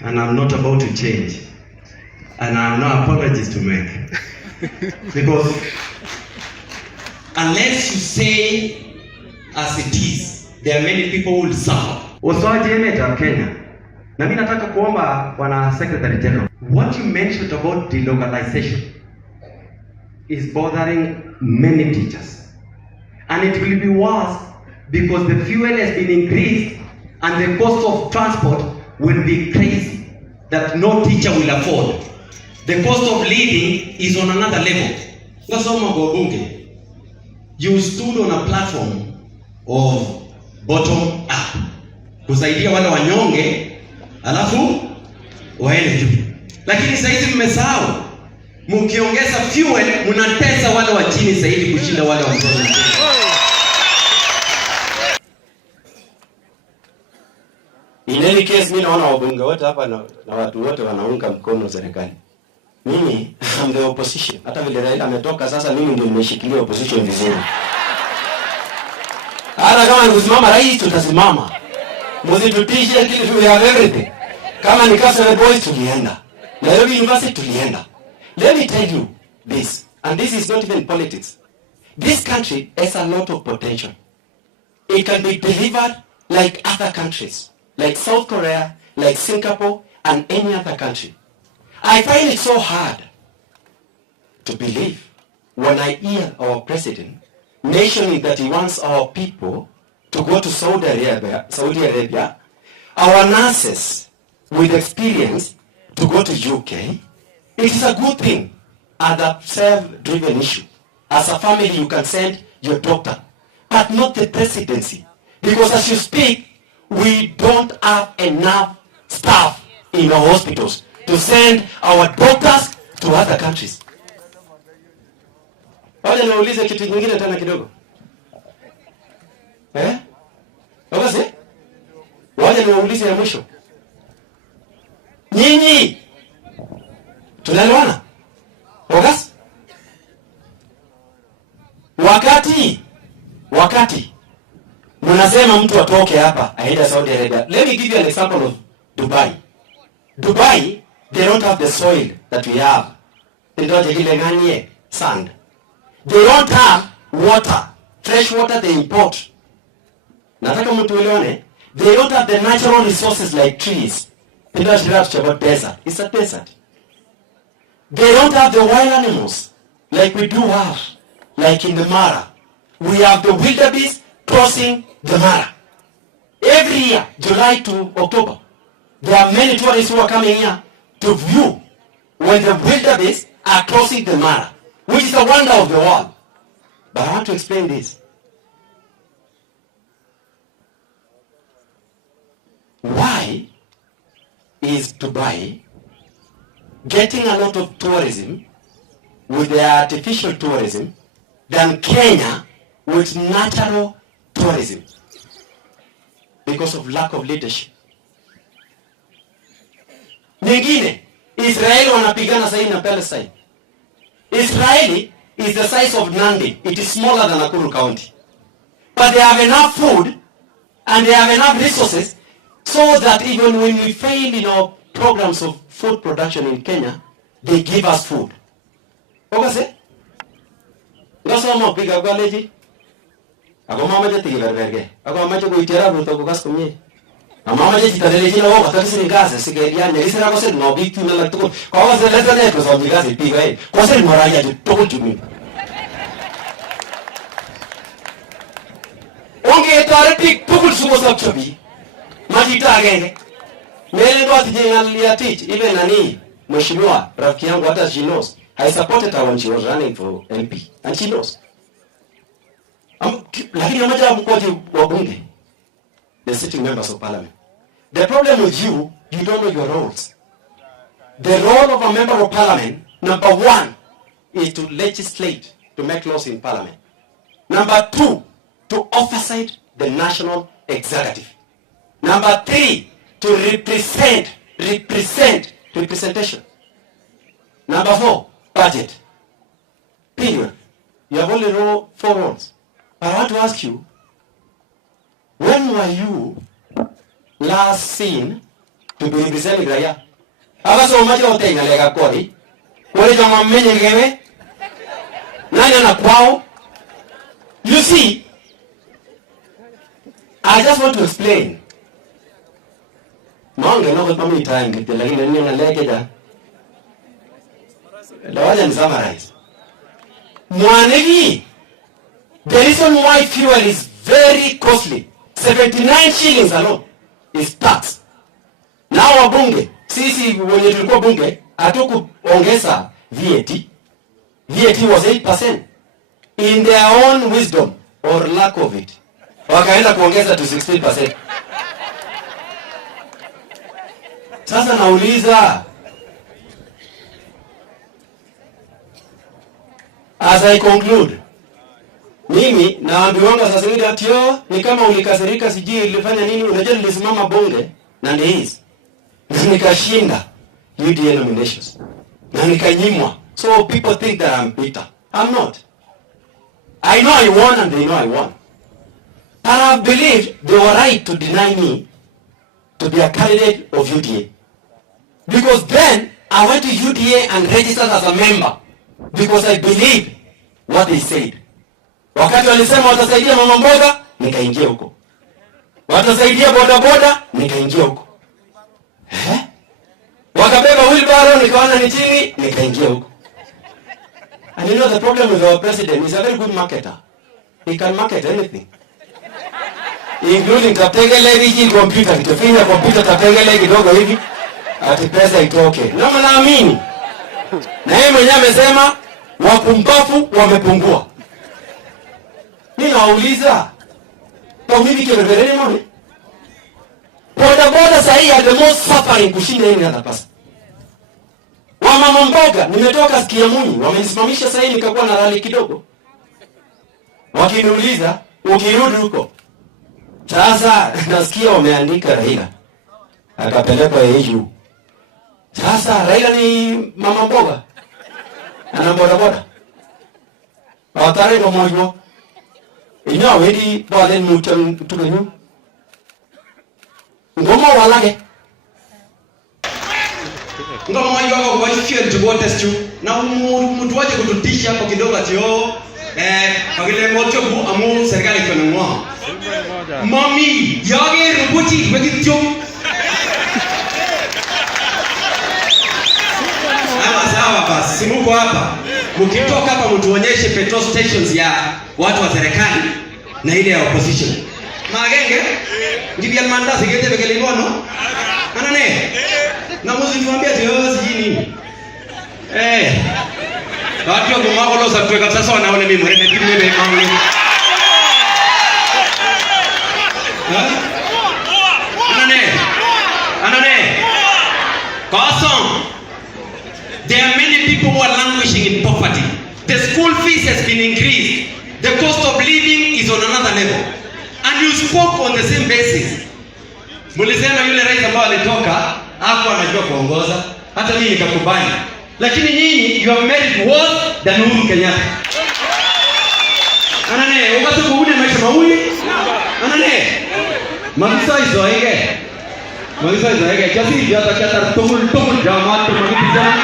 and I'm not about to change, and I have no apologies to make. Because unless you say as it is, there are many people who will suffer. Usoaji ya Kenya. Na mimi nataka kuomba Bwana Secretary General, what you mentioned about delocalization is bothering many teachers. And it will be worse because the fuel has been increased and the cost of transport will be crazy that no teacher will afford. The cost of living is on another level. Ngasoma kwa bunge, you stood on a platform of bottom up kusaidia wale wanyonge alafu waende juu. Lakini sasa hizi mmesahau, mkiongeza fuel mnatesa wale wa chini zaidi kushinda wale wa mzozo. In any case, mimi naona wabunge wote hapa na watu wote wanaunga mkono serikali. Mimi I'm the opposition. Hata vile Raila ametoka sasa, mimi ndio nimeshikilia opposition vizuri. Hata kama nikusimama rais tutasimama. Msitutishe kile we have everything. Kama ni Kasarani Boys tulienda. Nairobi University tulienda. Let me tell you this, and this is not even politics. This country has a lot of potential. It can be delivered like other countries, like South Korea, like Singapore, and any other country. I find it so hard to believe when I hear our president mentioning that he wants our people to go to Saudi Arabia, our nurses with experience to go to UK. It is a good thing as a self-driven issue. As a family, you can send your doctor, but not the presidency. Because as you speak, we don't have enough staff in our hospitals to send our doctors to other countries. Waje niulize kitu kingine tena kidogo. Wakasi? Waje niulize ya mwisho. Nyinyi tunaelewana? Wakasi? Wakati mnasema mtu atoke hapa aende Saudi Arabia. Let me give you an example of Dubai. Dubai, they don't have the soil that we have. They don't have sand. They don't have water, fresh water they import. Nataka mtu elewane. They don't have the natural resources like trees. They don't have about desert. It's a desert. They don't have the wild animals like we do have, like in the Mara. We have the wildebeest crossing the Mara. Every year, July to October, there are many tourists who are coming here to view when the wildebeest are crossing the Mara, which is a wonder of the world. But I want to explain this. Why is Dubai getting a lot of tourism with the artificial tourism than Kenya with natural tourism? Because of lack of leadership. Nyingine, Israeli wanapigana sasa na Palestine. Israeli is the size of Nandi. It is smaller than Nakuru County. But they have enough food and they have enough resources so that even when we fail in our programs of food production in Kenya, they give us food. Okay, say? Ngasoma piga kwa leji. Ako mama jeti kiberberge. Ako mama jeti kuitera bruto kukas kumye. Mama jeti tadeleji na wako tatisi ngase sigeria nyelisi na kose no big tuna la tuko. Kwa wase leta ne kwa sababu ngase piga eh. Kwa sasa moraya tu toko chumi. Onge tarati tukul suko sab chabi. Majita agenge. Mele ndo atijengalia teach ile nani mheshimiwa rafiki yangu hata she knows. I supported her when she was running for MP and she knows. Lakini mmoja mkoje wa bunge, the sitting members of parliament. The problem with you don't know your roles. The role of a member of parliament, number one, is to legislate, to make laws in parliament. Number two, to oversight the national executive. Number three, to representation. Number four, budget. Period. You have only 4 roles. But I want to ask you, when were you last seen tupiribiseni raia. Aba so maji wote inalega kodi. Wale jamaa mmenye ngewe. Nani anakwao? You see, I just want to explain. Mange no kwa mimi time kitu lakini nini naleke ja. Lawaja ni summarize. Mwanegi, the reason why fuel is very costly, 79 shillings alone, is tax. Now wabunge, sisi wenye tulikuwa bunge, hatukuongeza VAT. VAT was 8%. In their own wisdom or lack of it, wakaenda kuongeza to 16%. Sasa nauliza, as I conclude, mimi naambiwanga sasa hivi atio ni kama ulikasirika sijui ilifanya nini. Unajua nilisimama bunge na ndizi nikashinda UDA nominations na nikanyimwa, so people think that I'm bitter. I'm not. I know I won and they know I won, and I believe they were right to deny me to be a candidate of UDA, because then I went to UDA and registered as a member because I believe what they said. Wakati walisema watasaidia mama mboga, nikaingia huko. Watasaidia boda boda, nikaingia huko. Wakabeba wheelbarrow, nikaona ni chini, nikaingia huko. And you know the problem with our president, he's a very good marketer. He can market anything, including tapengele hii computer, kitafinya computer tapengele kidogo hivi ati pesa itoke. Na mnaamini? Na yeye mwenyewe amesema wapumbavu wamepungua. Mimi nauliza, kwa mimi kirevereni mami? Boda boda sahi are the most suffering kushinda any other person. Wa mama mboga, nimetoka Kiamuni, wamenisimamisha sahi nikakuwa na rally kidogo. Wakiniuliza, ukirudi huko. Sasa nasikia wameandika Raila akapelekwa EU. Sasa Raila ni mama mboga. Ana boda boda. Watare kwa mwanzo. Ina wedi bale mutan tukanyu. Ngoma walage. Ngoma mwanzo wako kwa fuel to go test you. Na mtu waje kututisha hapo kidogo atio pagile moto bu amu serikali kwa ngwa. Mami, yage rubuti wekityo. Sawa basi, simuko hapa. Mkitoka hapa mtuonyeshe petrol stations ya watu wa serikali na ile ya opposition. Magenge, ngibia mandazi gete bekelimono. Anane. Na msituambie ati sijini. Watu wa kumagolo za tuweka sasa wanaona mimi mreme kitu mimi mauli. Anane. Kason. There are many people who are languishing in poverty. The school fees has been increased. The cost of living is on another level. And you spoke on the same basis. Mulisema yule rais ambaye alitoka hapo anajua kuongoza. Hata mimi nikakubali. Lakini nyinyi you have made it worse than Uhuru Kenyatta. Anane, ukati kuude maisha mauli? Anane. Magisa hizo ege. Magisa hizo ege. Kiasi hata kiata tumul jamaa tumaliza.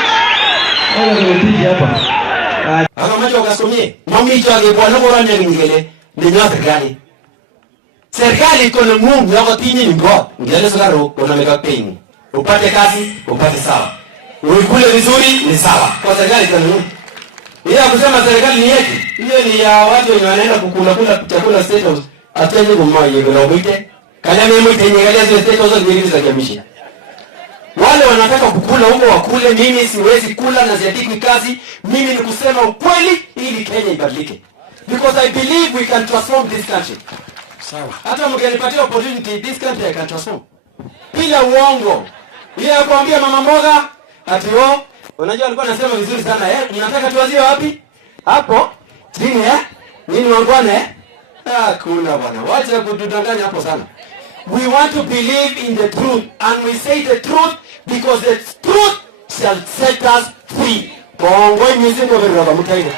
Hapa macho wakasomie mami chage bwana bora ngengele ni nyathi gani serikali iko na Mungu yako tinyi ni ngo ngele sokaro kuna meka peni upate kazi upate sawa uikule vizuri ni sawa kwa serikali kwa Mungu ila kusema serikali ni yetu hiyo ni ya watu wenye wanaenda kukula chakula state house atende kumai yego na mwite kanya mimi mwite nyengalia zile state house ndio za jamii. Wale wanataka kukula huko wakule, mimi siwezi kula na ziadiki kazi. Mimi ni kusema ukweli ili Kenya ibadilike. Because I believe we can transform this country. Sawa. Hata mkinipatia opportunity this country I can transform. Bila uongo. Yeye akwambia mama mboga ati unajua alikuwa anasema vizuri sana mnataka tuwazie wapi? Hapo chini nini wangwane? Kuna bwana. Wacha kutudanganya hapo sana. We want to believe in the truth, and we say the truth because the truth shall set us free. Bongo imizingo bero kama mtaile.